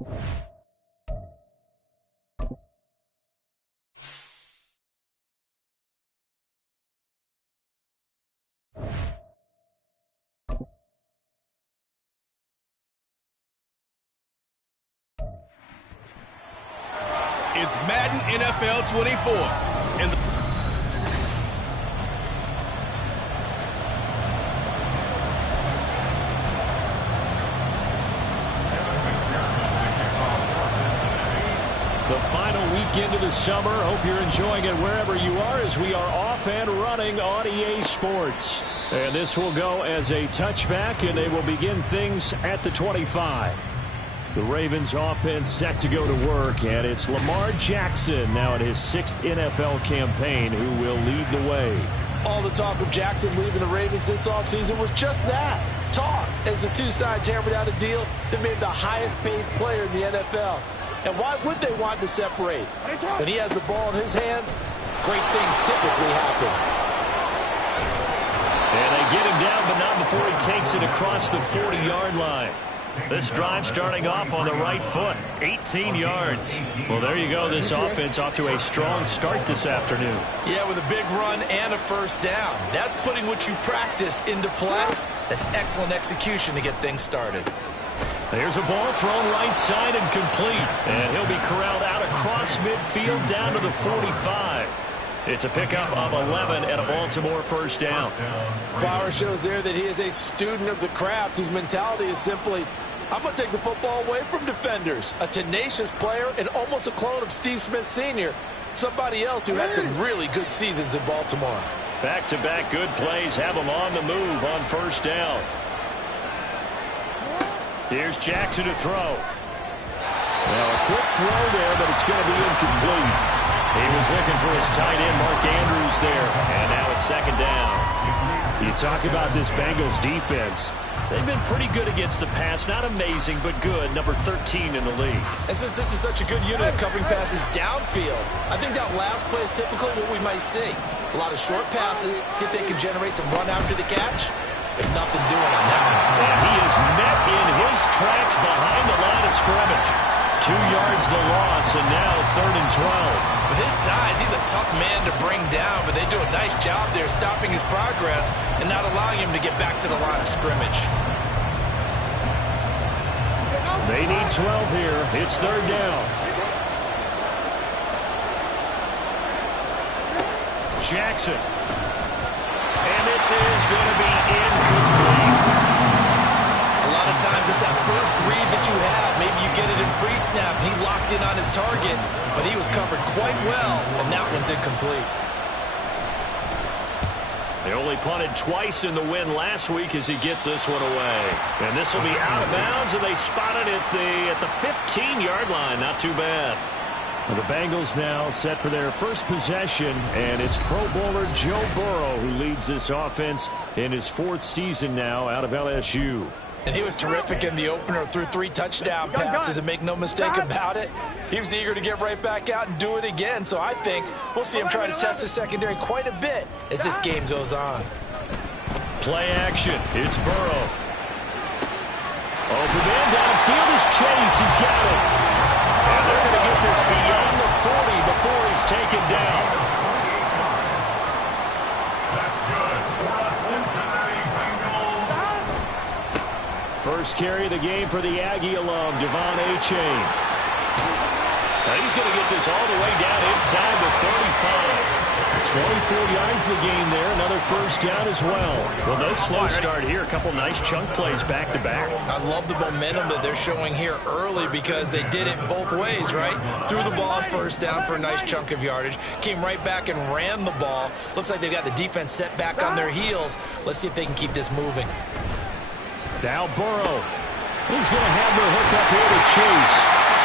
It's Madden NFL 24. And the final weekend of the summer. Hope you're enjoying it wherever you are as we are off and running on EA Sports. And this will go as a touchback, and they will begin things at the 25. The Ravens offense set to go to work, and it's Lamar Jackson now in his 6th NFL campaign who will lead the way. All the talk of Jackson leaving the Ravens this offseason was just that, talk, as the two sides hammered out a deal that made him the highest paid player in the NFL. And why would they want to separate? When he has the ball in his hands, great things typically happen. And they get him down, but not before he takes it across the 40-yard line. This drive starting off on the right foot, 18 yards. Well, there you go. This offense off to a strong start this afternoon. Yeah, with a big run and a first down. That's putting what you practice into play. That's excellent execution to get things started. There's a ball thrown right side and complete. And he'll be corralled out across midfield down to the 45. It's a pickup of 11 and a Baltimore first down. Flower shows there that he is a student of the craft whose mentality is simply, I'm going to take the football away from defenders. A tenacious player and almost a clone of Steve Smith Sr., somebody else who had some really good seasons in Baltimore. Back-to-back good plays have him on the move on first down. Here's Jackson to throw. Now a quick throw there, but it's going to be incomplete. He was looking for his tight end, Mark Andrews, there. And now it's second down. You talk about this Bengals defense. They've been pretty good against the pass. Not amazing, but good. Number 13 in the league. And since this is such a good unit of covering passes downfield, I think that last play is typical of what we might see. A lot of short passes. See if they can generate some run after the catch. But nothing doing on that one. And he is met in his tracks behind the line of scrimmage. 2 yards the loss, and now 3rd and 12. With his size, he's a tough man to bring down, but they do a nice job there stopping his progress and not allowing him to get back to the line of scrimmage. They need 12 here. It's 3rd down. Jackson. And this is going to be incomplete. A lot of times it's that first read that you have. Maybe you get it in pre-snap, and he locked in on his target, but he was covered quite well, and that one's incomplete. They only punted twice in the win last week as he gets this one away. And this will be out of bounds, and they spotted it at the 15-yard line. Not too bad. Well, the Bengals now set for their first possession, and it's Pro Bowler Joe Burrow who leads this offense in his 4th season now out of LSU. And he was terrific in the opener, threw 3 touchdown passes, and make no mistake about it, he was eager to get right back out and do it again. So I think we'll see him try to test his secondary quite a bit as this game goes on. Play action. It's Burrow. Open man downfield is Chase. He's got it. And they're going to get this beyond the 40 before he's taken down. That's good for a Cincinnati Bengals. First carry of the game for the Aggie alum, Devon Achane. Now he's going to get this all the way down inside the 35. 24 yards the game there. Another first down as well. Well, no slow start here. A couple nice chunk plays back-to-back. I love the momentum that they're showing here early because they did it both ways, right? Threw the ball on first down for a nice chunk of yardage. Came right back and ran the ball. Looks like they've got the defense set back on their heels. Let's see if they can keep this moving. Now Burrow. He's going to have the hook up here to Chase.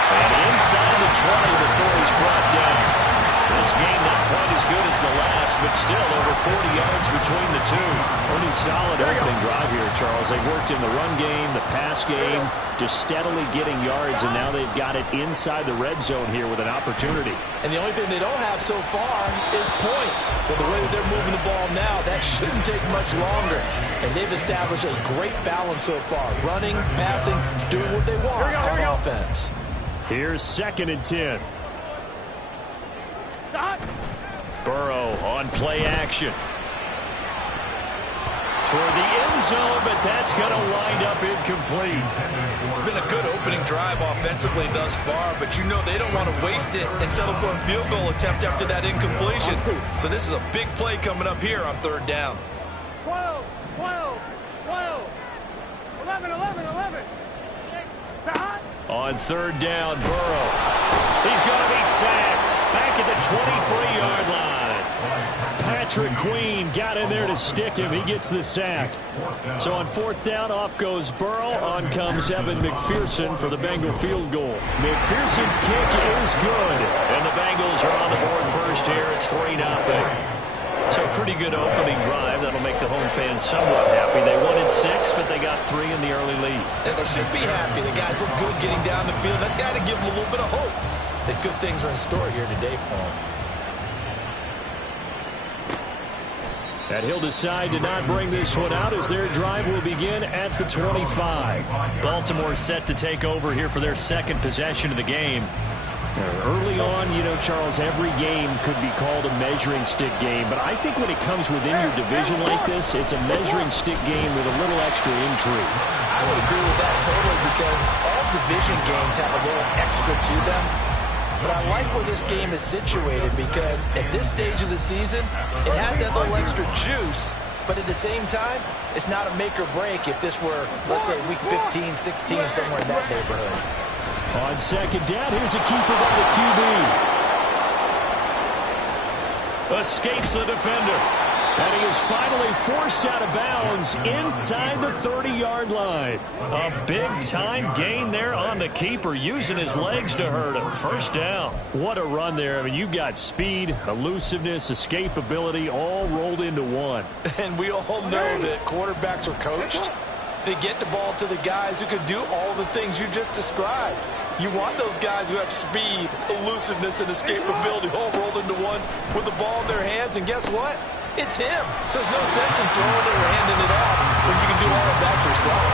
And inside the 20 before he's brought down. This game not quite as good as the last, but still over 40 yards between the two. Pretty solid opening drive here, Charles. They worked in the run game, the pass game, just steadily getting yards, and now they've got it inside the red zone here with an opportunity. And the only thing they don't have so far is points. But the way that they're moving the ball now, that shouldn't take much longer. And they've established a great balance so far. Running, passing, doing what they want on offense. Here's 2nd and 10. Burrow on play action. Toward the end zone, but that's going to wind up incomplete. It's been a good opening drive offensively thus far, but you know they don't want to waste it and settle for a field goal attempt after that incompletion. So this is a big play coming up here on 3rd down. 12, 12, 12, 11, 11, 11. On 3rd down, Burrow. He's going to be sacked back at the 23-yard line. Patrick Queen got in there to stick him. He gets the sack. So on 4th down, off goes Burrow. On comes Evan McPherson for the Bengal field goal. McPherson's kick is good. And the Bengals are on the board first here. It's 3-0. So a pretty good opening drive. That'll make the home fans somewhat happy. They wanted 6, but they got 3 in the early lead. And they should be happy. The guys look good getting down the field. That's got to give them a little bit of hope that good things are in store here today for them. And he'll decide to not bring this one out as their drive will begin at the 25. Baltimore set to take over here for their 2nd possession of the game. Early on, you know, Charles, every game could be called a measuring stick game. But I think when it comes within your division like this, it's a measuring stick game with a little extra intrigue. I would agree with that totally because all division games have a little extra to them. But I like where this game is situated because at this stage of the season, it has that little extra juice. But at the same time, it's not a make or break if this were, let's say, week 15, 16, somewhere in that neighborhood. On 2nd down, here's a keeper by the QB. Escapes the defender. And he is finally forced out of bounds inside the 30-yard line. A big-time gain there on the keeper, using his legs to hurt him. 1st down. What a run there. I mean, you got speed, elusiveness, escapability, all rolled into one. And we all know that quarterbacks are coached. They get the ball to the guys who can do all the things you just described. You want those guys who have speed, elusiveness, and escapability all rolled into one with the ball in their hands. And guess what? It's him. So there's no sense in throwing it or handing it off when you can do all of that yourself.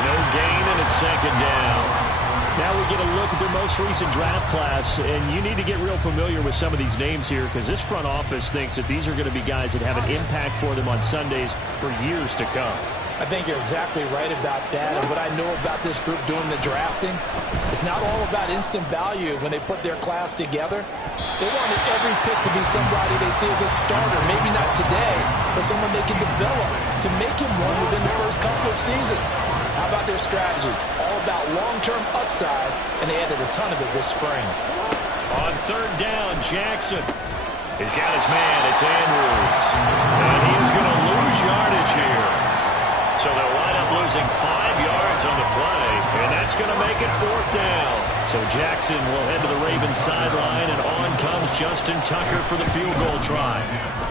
No gain, and it's 2nd down. Now we get a look at their most recent draft class, and you need to get real familiar with some of these names here because this front office thinks that these are going to be guys that have an impact for them on Sundays for years to come. I think you're exactly right about that. And what I know about this group doing the drafting, it's not all about instant value when they put their class together. They wanted every pick to be somebody they see as a starter, maybe not today, but someone they can develop to make him one within the first couple of seasons. How about their strategy? All about long-term upside, and they added a ton of it this spring. On 3rd down, Jackson. He's got his man. It's Andrews. And he is going to lose yardage here. So they'll wind up losing 5 yards on the play, and that's going to make it 4th down. So Jackson will head to the Ravens sideline, and on comes Justin Tucker for the field goal try.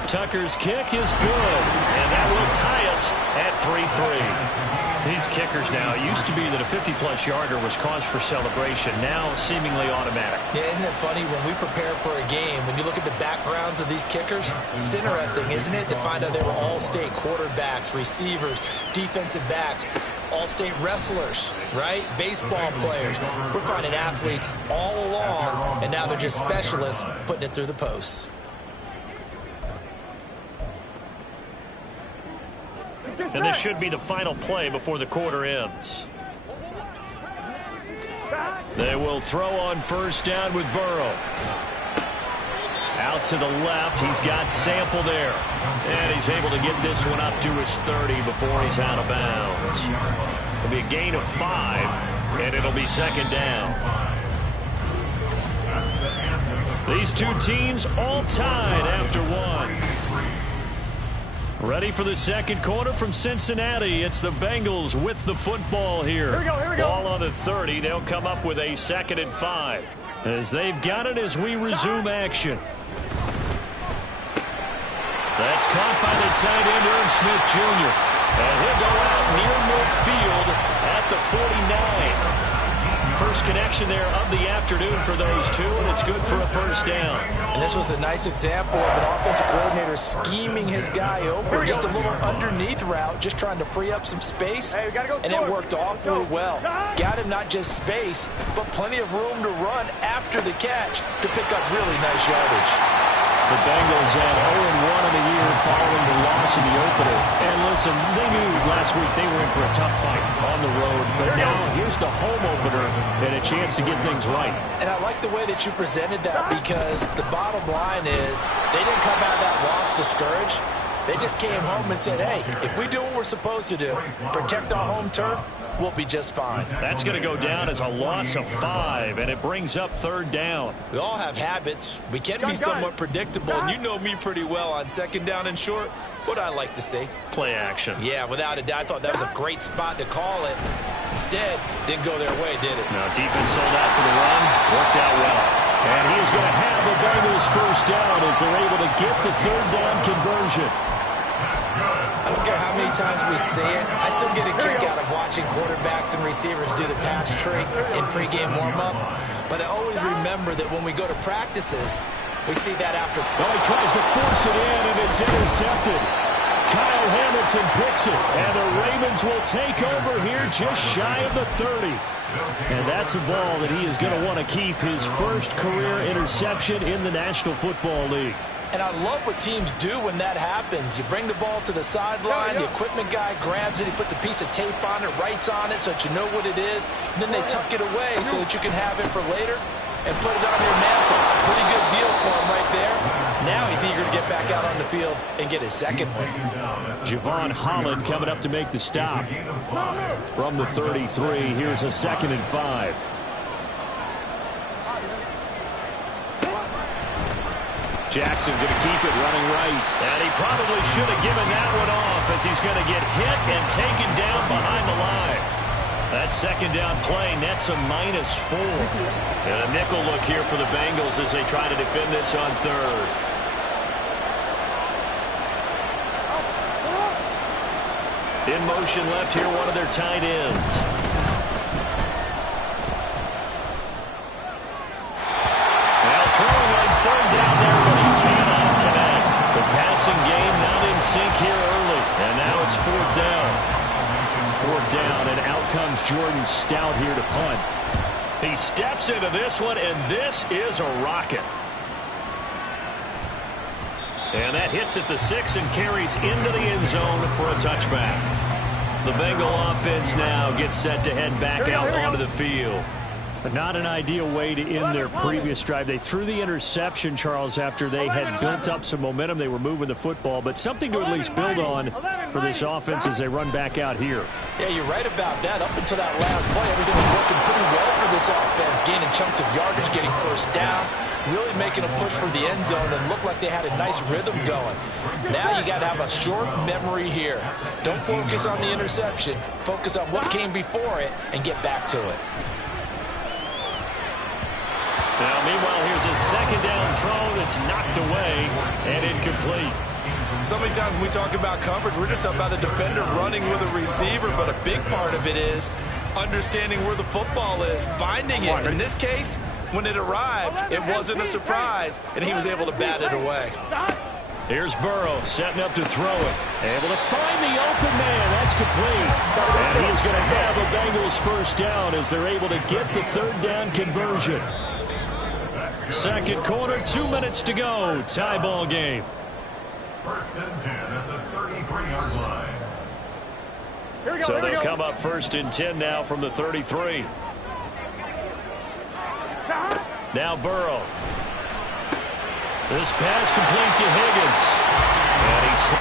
Tucker's kick is good, and that will tie us at 3-3. These kickers now, it used to be that a 50-plus yarder was cause for celebration, now seemingly automatic. Yeah, isn't it funny when we prepare for a game, when you look at the backgrounds of these kickers, it's interesting, isn't it, to find out they were all-state quarterbacks, receivers, defensive backs, all-state wrestlers, right? Baseball players. We're finding athletes all along, and now they're just specialists putting it through the posts. And this should be the final play before the quarter ends. They will throw on 1st down with Burrow. Out to the left, he's got Sample there. And he's able to get this one up to his 30 before he's out of bounds. It'll be a gain of 5, and it'll be 2nd down. These two teams all tied after 1. Ready for the 2nd quarter from Cincinnati. It's the Bengals with the football here. Here we go. Ball on the 30. They'll come up with a 2nd and 5. As they've got it as we resume action. That's caught by the tight end, Irv Smith Jr. And he'll go out near midfield at the 49. First connection there of the afternoon for those two, and it's good for a first down. And this was a nice example of an offensive coordinator scheming his guy open, just a little underneath route, just trying to free up some space, and it worked awfully well. Got him not just space, but plenty of room to run after the catch to pick up really nice yardage. The Bengals at 0-1 in the year following the loss in the opener. And listen, they knew last week they were in for a tough fight on the road. But now here's the home opener and a chance to get things right. And I like the way that you presented that, because the bottom line is they didn't come out of that loss discouraged. They just came home and said, hey, if we do what we're supposed to do, protect our home turf, we'll be just fine. That's going to go down as a loss of 5, and it brings up third down. We all have habits. We can be somewhat predictable, and you know me pretty well on second down and short. What I like to see. Play action. Yeah, without a doubt. I thought that was a great spot to call it. Instead, didn't go their way, did it? Now, defense sold out for the run. Worked out well. And he is going to have the Bengals first down as they're able to get the third down conversion. I don't care how many times we see it. I still get a kick out of watching quarterbacks and receivers do the pass tree in pregame warm-up. But I always remember that when we go to practices, we see that after. Well, he tries to force it in, and it's intercepted. Kyle Hamilton picks it, and the Ravens will take over here just shy of the 30. And that's a ball that he is going to want to keep, his first career interception in the National Football League. And I love what teams do when that happens. You bring the ball to the sideline, the equipment guy grabs it, he puts a piece of tape on it, writes on it so that you know what it is, and then they tuck it away so that you can have it for later and put it on your mantle. Pretty good deal for him right there. Now he's eager to get back out on the field and get his second one. Javon Holland coming up to make the stop. From the 33, here's a 2nd and 5. Jackson going to keep it running right. And he probably should have given that one off, as he's going to get hit and taken down behind the line. That second down play nets a -4. And a nickel look here for the Bengals as they try to defend this on third. In motion left here, one of their tight ends. Now throwing on third down there, but he cannot connect. The passing game not in sync here early. And now it's 4th down. 4th down, and out comes Jordan Stout here to punt. He steps into this one, and this is a rocket. And that hits at the 6 and carries into the end zone for a touchback. The Bengal offense now gets set to head back out onto the field. But not an ideal way to end their previous drive. They threw the interception, Charles, after they had built up some momentum. They were moving the football, but something to at least build on for this offense as they run back out here. Yeah, you're right about that. Up until that last play, everything was working pretty well for this offense, gaining chunks of yardage, getting first downs, really making a push for the end zone, and looked like they had a nice rhythm going. Now you got to have a short memory here. Don't focus on the interception. Focus on what came before it and get back to it. Now, meanwhile, here's a second down throw that's knocked away and incomplete. So many times when we talk about coverage, we're just about a defender running with a receiver, but a big part of it is understanding where the football is, finding it. In this case, when it arrived, it wasn't a surprise, and he was able to bat it away. Here's Burrow setting up to throw it. Able to find the open man. That's complete. And he's going to have the Bengals first down as they're able to get the third down conversion. Second quarter, 2 minutes to go. Tie ball game. 1st and 10 at the 33-yard line. So they'll come up 1st and 10 now from the 33. Now Burrow. This pass complete to Higgins. And he's...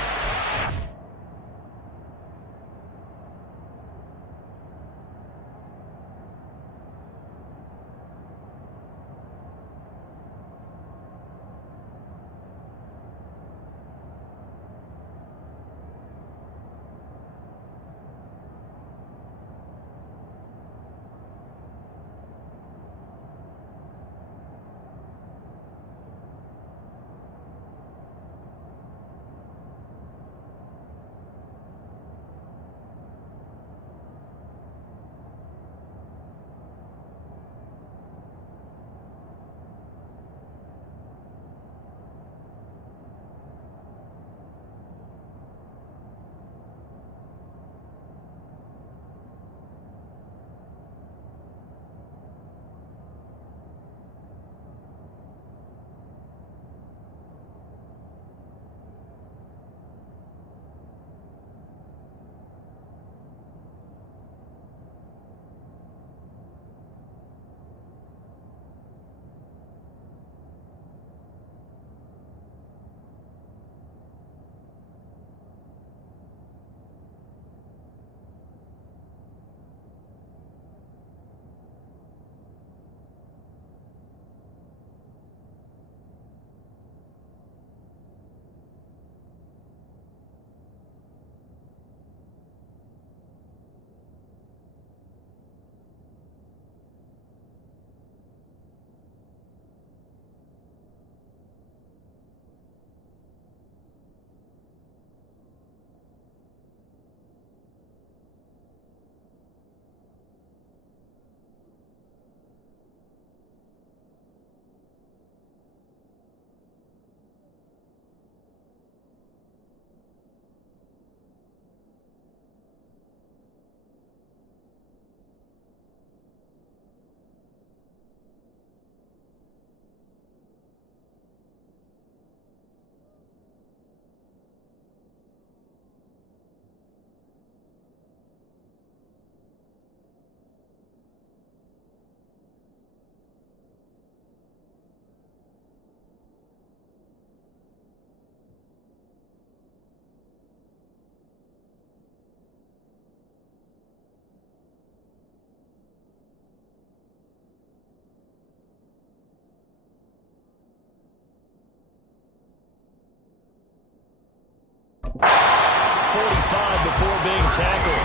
45 before being tackled.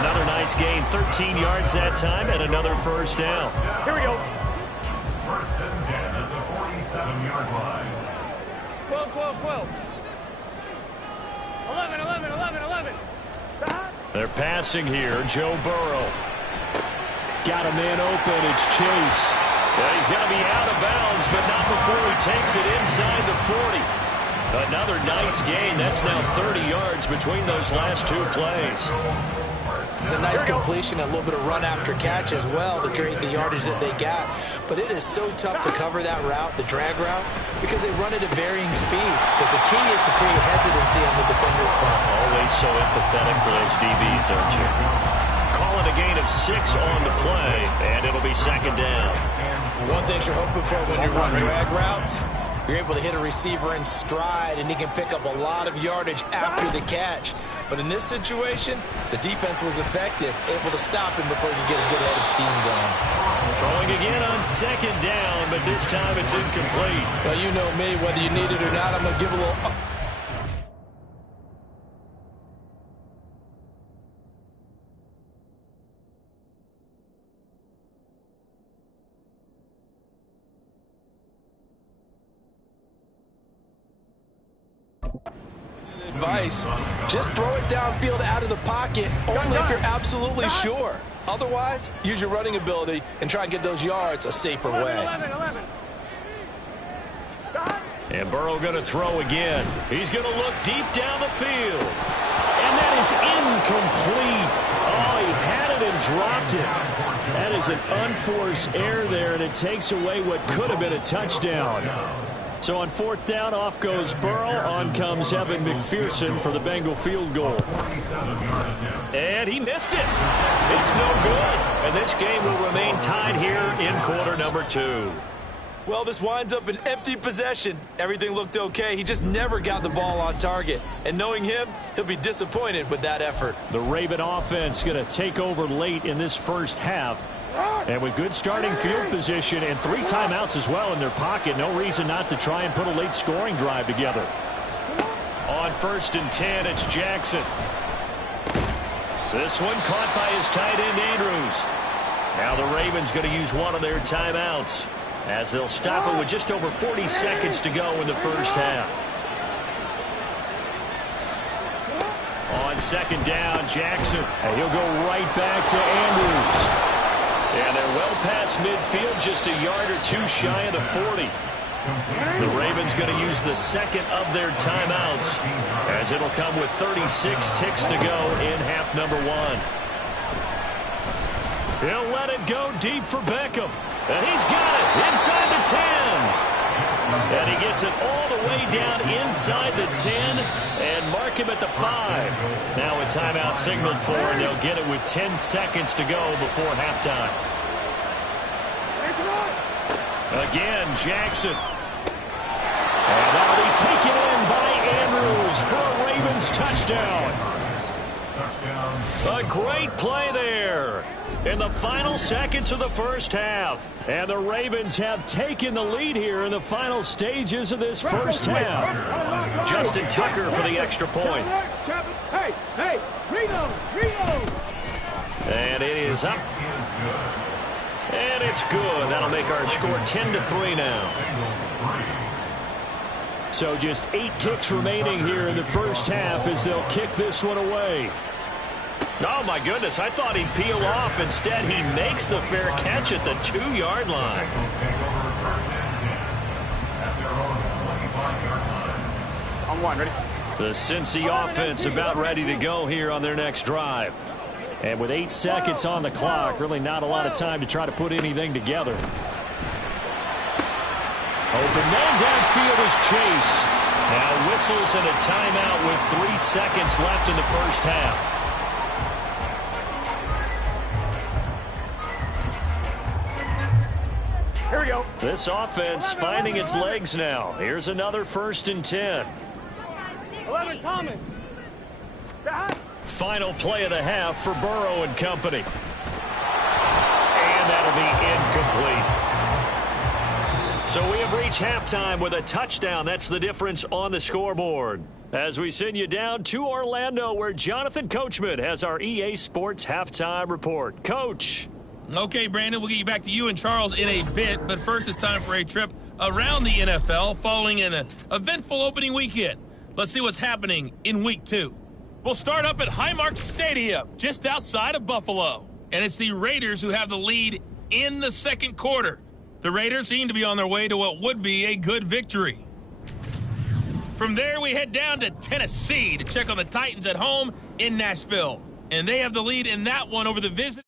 Another nice gain, 13 yards that time, and another first down. Here we go. First and 10 at the 47-yard line. 12, 12, 12. 11, 11, 11, 11. They're passing here. Joe Burrow. Got a man open. It's Chase. Yeah, he's going to be out of bounds, but not before he takes it inside the 40. Another nice gain. That's now 30 yards between those last two plays. It's a nice completion, a little bit of run after catch as well to create the yardage that they got. But it is so tough to cover that route, the drag route, because they run it at varying speeds. Because the key is to create hesitancy on the defender's part. Always so empathetic for those DBs, aren't you? Calling a gain of 6 on the play, and it'll be second down. One thing you're hoping for when you run drag routes, you're able to hit a receiver in stride, and he can pick up a lot of yardage after the catch. But in this situation, the defense was effective, able to stop him before he could get a good head of steam going. Throwing again on second down, but this time it's incomplete. Well, you know me, whether you need it or not, I'm going to give a little... advice, just throw it downfield out of the pocket only if you're absolutely sure. Otherwise, use your running ability and try and get those yards a safer way. 11, 11. And Burrow going to throw again. He's going to look deep down the field. And that is incomplete. Oh, he had it and dropped it. That is an unforced error there, and it takes away what could have been a touchdown. So on fourth down, off goes Burrow. On comes Evan McPherson for the Bengal field goal. And he missed it. It's no good. And this game will remain tied here in quarter number 2. Well, this winds up an empty possession. Everything looked okay. He just never got the ball on target. And knowing him, he'll be disappointed with that effort. The Raven offense going to take over late in this first half. And with good starting field position and 3 timeouts as well in their pocket, no reason not to try and put a late scoring drive together. On first and 10, it's Jackson. This one caught by his tight end, Andrews. Now the Ravens going to use one of their timeouts as they'll stop it with just over 40 seconds to go in the first half. On second down, Jackson. And he'll go right back to Andrews. And they're well past midfield, just a yard or 2 shy of the 40. The Ravens going to use the second of their timeouts as it'll come with 36 ticks to go in half number 1. He'll let it go deep for Beckham. And he's got it inside the 10. And he gets it all the way down inside the 10 and mark him at the 5. Now a timeout signaled for, and they'll get it with 10 seconds to go before halftime. Again, Jackson. And that'll be taken in by Andrews for a Ravens touchdown. A great play there in the final seconds of the first half. And the Ravens have taken the lead here in the final stages of this first half. Justin Tucker for the extra point. Hey, Reno. And it is up. And it's good. That'll make our score 10-3 now. So just 8 ticks remaining here in the first half as they'll kick this one away. Oh, my goodness. I thought he'd peel off. Instead, he makes the fair catch at the 2-yard line. On 1, ready? The Cincy offense about ready to go here on their next drive. And with 8 seconds on the clock, really not a lot of time to try to put anything together. Open man downfield is Chase. Now whistles and a timeout with 3 seconds left in the first half. Here we go. This offense finding its legs now. Here's another first and 10. 11, Thomas. Final play of the half for Burrow and company. And that'll be incomplete. So we have reached halftime with a touchdown. That's the difference on the scoreboard. As we send you down to Orlando, where Jonathan Coachman has our EA Sports halftime report. Coach. Okay, Brandon, we'll get you back to you and Charles in a bit, but first it's time for a trip around the NFL following an eventful opening weekend. Let's see what's happening in Week 2. We'll start up at Highmark Stadium, just outside of Buffalo. And it's the Raiders who have the lead in the second quarter. The Raiders seem to be on their way to what would be a good victory. From there, we head down to Tennessee to check on the Titans at home in Nashville. And they have the lead in that one over the visit.